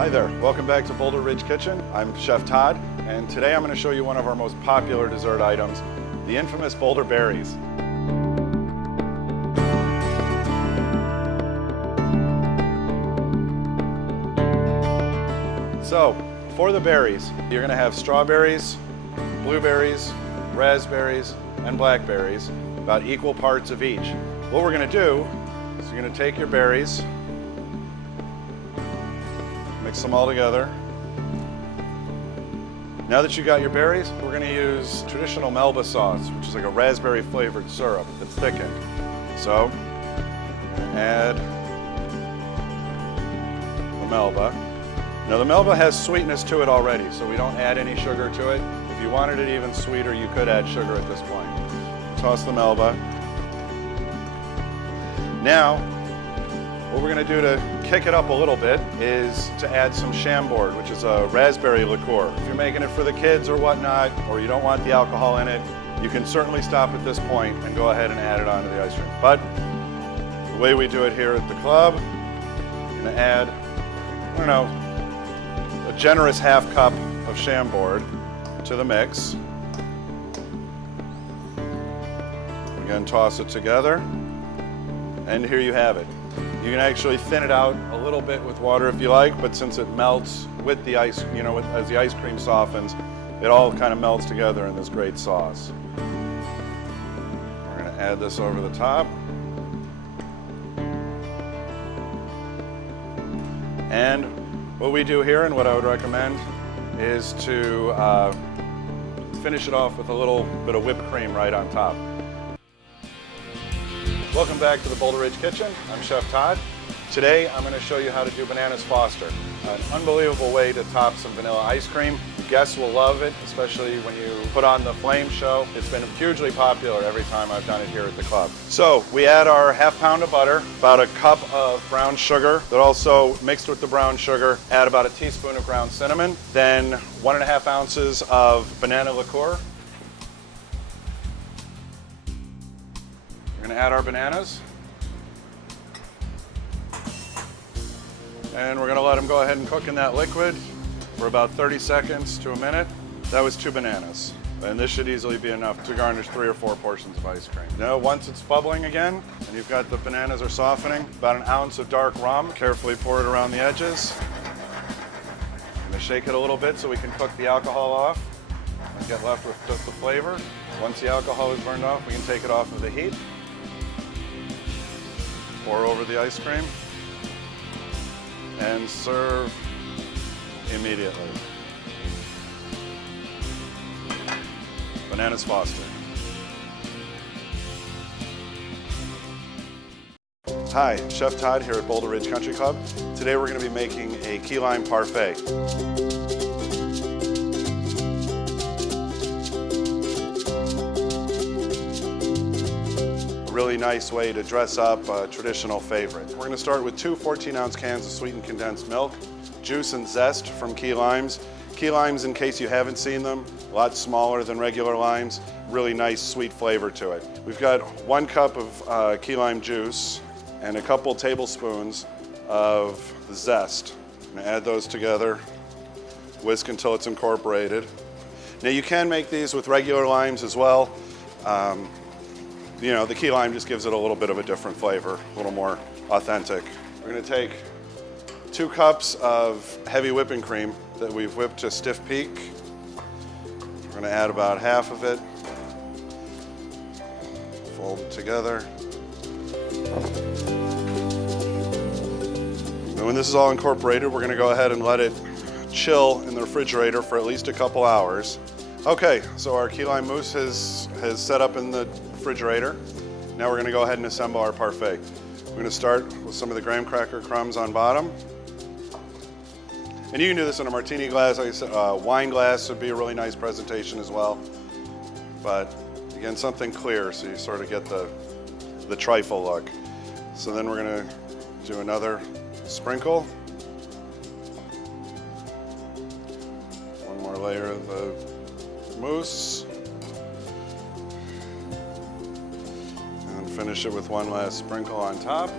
Hi there, welcome back to Boulder Ridge Kitchen. I'm Chef Todd, and today I'm going to show you one of our most popular dessert items, the infamous Boulder Berries. So, for the berries, you're going to have strawberries, blueberries, raspberries, and blackberries, about equal parts of each. What we're going to do is you're going to take your berries, mix them all together. Now that you got your berries, we're going to use traditional Melba sauce, which is like a raspberry flavored syrup that's thickened. So, add the Melba. Now the Melba has sweetness to it already, so we don't add any sugar to it. If you wanted it even sweeter, you could add sugar at this point. Toss the Melba. Now, what we're going to do to kick it up a little bit is to add some Chambord, which is a raspberry liqueur. If you're making it for the kids or whatnot, or you don't want the alcohol in it, you can certainly stop at this point and go ahead and add it onto the ice cream. But the way we do it here at the club, I'm going to add, I don't know, a generous half cup of Chambord to the mix. Again, toss it together, and here you have it. You can actually thin it out a little bit with water if you like, but since it melts with the ice, as the ice cream softens, it all kind of melts together in this great sauce. We're going to add this over the top. And what we do here, and what I would recommend, is to finish it off with a little bit of whipped cream right on top. Welcome back to the Boulder Ridge Kitchen. I'm Chef Todd. Today I'm going to show you how to do Bananas Foster, an unbelievable way to top some vanilla ice cream. Guests will love it, especially when you put on the flame show. It's been hugely popular every time I've done it here at the club. So we add our ½ pound of butter, about a cup of brown sugar, that also mixed with the brown sugar, add about a teaspoon of ground cinnamon, then 1½ ounces of banana liqueur. We're going to add our bananas, and we're going to let them go ahead and cook in that liquid for about 30 seconds to a minute. That was 2 bananas, and this should easily be enough to garnish 3 or 4 portions of ice cream. Now, once it's bubbling again, and you've got the bananas are softening, about 1 ounce of dark rum, carefully pour it around the edges. I'm going to shake it a little bit so we can cook the alcohol off and get left with just the flavor. Once the alcohol is burned off, we can take it off of the heat. Pour over the ice cream and serve immediately. Bananas Foster. Hi, Chef Todd here at Boulder Ridge Country Club. Today we're going to be making a key lime parfait. Really nice way to dress up a traditional favorite. We're going to start with 2 14-ounce cans of sweetened condensed milk, juice and zest from key limes. Key limes, in case you haven't seen them, a lot smaller than regular limes, really nice sweet flavor to it. We've got 1 cup of key lime juice and a couple tablespoons of the zest. I'm going to add those together, whisk until it's incorporated. Now you can make these with regular limes as well. The key lime just gives it a little bit of a different flavor, a little more authentic. We're going to take 2 cups of heavy whipping cream that we've whipped to stiff peak. We're going to add about half of it. Fold it together. And when this is all incorporated, we're going to go ahead and let it chill in the refrigerator for at least a couple hours. Okay, so our key lime mousse has set up in the refrigerator. Now we're going to go ahead and assemble our parfait. We're going to start with some of the graham cracker crumbs on bottom. And you can do this in a martini glass. Like I said, wine glass would be a really nice presentation as well. But again, something clear so you sort of get the trifle look. So then we're going to do another sprinkle. One more layer of the mousse. Finish it with one last sprinkle on top.